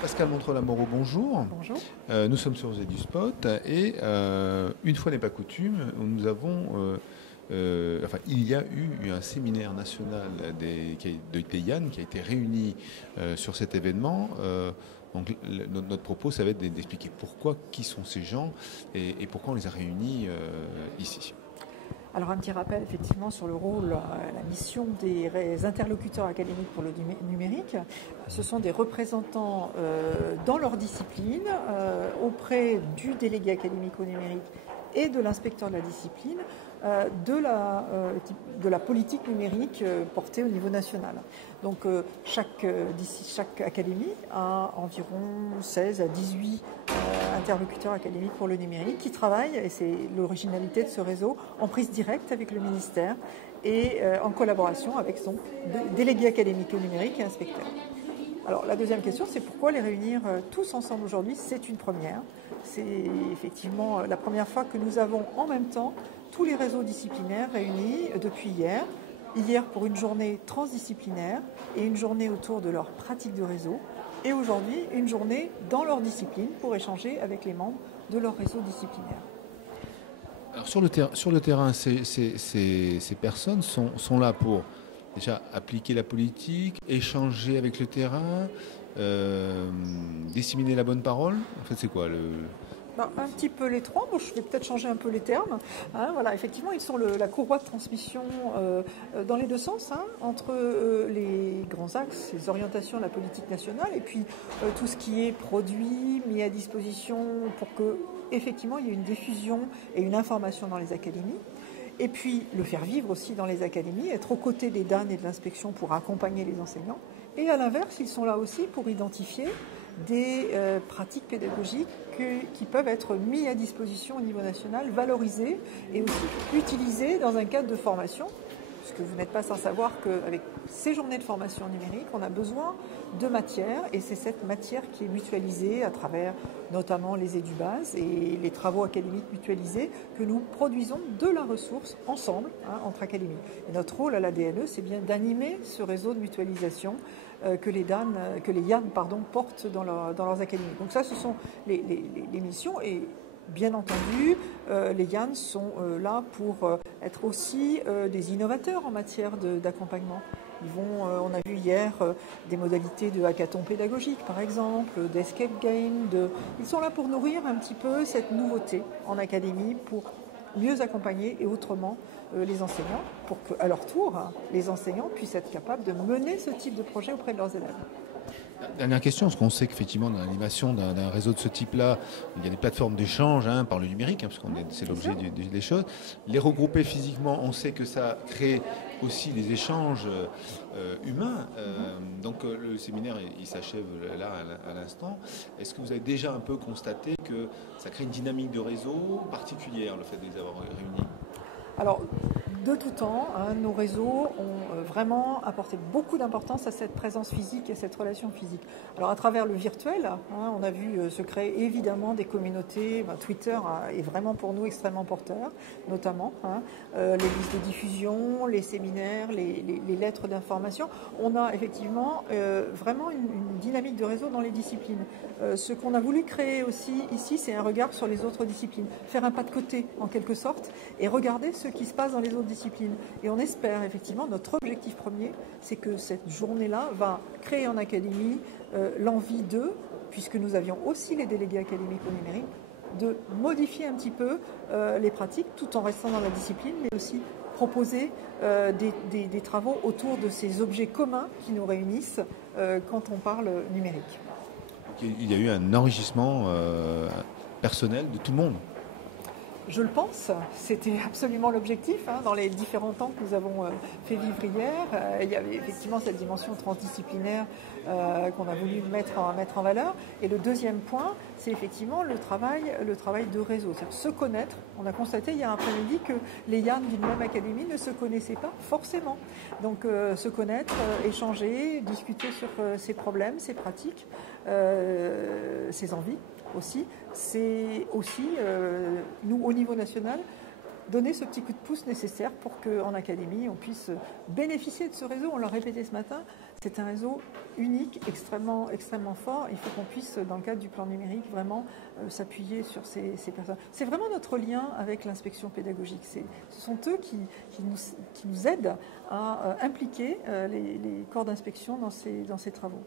Pascal Montreux-Lamoreau, bonjour. Bonjour. Nous sommes sur Osez du Spot et une fois n'est pas coutume, nous avons, il y a eu un séminaire national des Yann qui a été réuni sur cet événement. Donc notre propos, ça va être d'expliquer pourquoi, qui sont ces gens et pourquoi on les a réunis ici. Alors un petit rappel effectivement sur le rôle, la mission des interlocuteurs académiques pour le numérique. Ce sont des représentants dans leur discipline auprès du délégué académique au numérique et de l'inspecteur de la discipline de la politique numérique portée au niveau national. Donc chaque académie a environ 16 à 18 interlocuteurs académiques pour le numérique qui travaillent, et c'est l'originalité de ce réseau, en prise directe avec le ministère et en collaboration avec son délégué académique au numérique et inspecteur. Alors la deuxième question, c'est pourquoi les réunir tous ensemble aujourd'hui? C'est une première. C'est effectivement la première fois que nous avons en même temps tous les réseaux disciplinaires réunis depuis hier. Hier pour une journée transdisciplinaire et une journée autour de leur pratique de réseau. Et aujourd'hui, une journée dans leur discipline pour échanger avec les membres de leur réseau disciplinaire. Alors sur le terrain, ces personnes sont là pour déjà appliquer la politique, échanger avec le terrain, disséminer la bonne parole. En fait, c'est quoi Un petit peu les trois. Bon, je vais peut-être changer un peu les termes. Voilà, effectivement, ils sont la courroie de transmission dans les deux sens, entre les grands axes, les orientations de la politique nationale, et puis tout ce qui est produit, mis à disposition pour que, effectivement, il y ait une diffusion et une information dans les académies. Et puis le faire vivre aussi dans les académies, être aux côtés des DAN et de l'inspection pour accompagner les enseignants. Et à l'inverse, ils sont là aussi pour identifier des pratiques pédagogiques qui peuvent être mises à disposition au niveau national, valorisées et aussi utilisées dans un cadre de formation. Parce que vous n'êtes pas sans savoir qu'avec ces journées de formation numérique, on a besoin de matière et c'est cette matière qui est mutualisée à travers notamment les EduBase et les travaux académiques mutualisés que nous produisons de la ressource ensemble entre académies. Et notre rôle à la DNE, c'est bien d'animer ce réseau de mutualisation que les YAN portent dans leurs académies. Donc ça, ce sont les missions et bien entendu, les YAN sont là pour être aussi des innovateurs en matière d'accompagnement. On a vu hier des modalités de hackathon pédagogique, par exemple, d'escape game. Ils sont là pour nourrir un petit peu cette nouveauté en académie, pour mieux accompagner et autrement les enseignants, pour qu'à leur tour, les enseignants puissent être capables de mener ce type de projet auprès de leurs élèves. Dernière question, parce qu'on sait qu'effectivement, dans l'animation d'un réseau de ce type-là, il y a des plateformes d'échange par le numérique, parce que c'est l'objet des choses. Les regrouper physiquement, on sait que ça crée aussi des échanges humains. Donc le séminaire, il s'achève là à l'instant. Est-ce que vous avez déjà un peu constaté que ça crée une dynamique de réseau particulière, le fait de les avoir réunis? Alors, de tout temps, nos réseaux ont vraiment apporté beaucoup d'importance à cette présence physique et cette relation physique. Alors à travers le virtuel, on a vu se créer évidemment des communautés. Twitter est vraiment pour nous extrêmement porteur, notamment les listes de diffusion, les séminaires, les lettres d'information. On a effectivement vraiment une dynamique de réseau dans les disciplines. Ce qu'on a voulu créer aussi ici, c'est un regard sur les autres disciplines, faire un pas de côté en quelque sorte et regarder ce qui se passe dans les autres disciplines. Et on espère effectivement, notre objectif premier, c'est que cette journée-là va créer en académie l'envie puisque nous avions aussi les délégués académiques au numérique, de modifier un petit peu les pratiques tout en restant dans la discipline, mais aussi proposer des travaux autour de ces objets communs qui nous réunissent quand on parle numérique. Il y a eu un enrichissement personnel de tout le monde. Je le pense, c'était absolument l'objectif. Dans les différents temps que nous avons fait vivre hier, il y avait effectivement cette dimension transdisciplinaire qu'on a voulu mettre en valeur. Et le deuxième point, c'est effectivement le travail de réseau, c'est-à-dire se connaître. On a constaté hier après-midi que les YAN d'une même académie ne se connaissaient pas forcément. Donc se connaître, échanger, discuter sur ses problèmes, ses pratiques, ses envies aussi. C'est aussi, nous, au niveau national, donner ce petit coup de pouce nécessaire pour qu'en académie, on puisse bénéficier de ce réseau. On l'a répété ce matin, C'est un réseau unique, extrêmement fort. Il faut qu'on puisse, dans le cadre du plan numérique, vraiment s'appuyer sur ces personnes. C'est vraiment notre lien avec l'inspection pédagogique. Ce sont eux qui nous aident à impliquer les corps d'inspection dans ces travaux.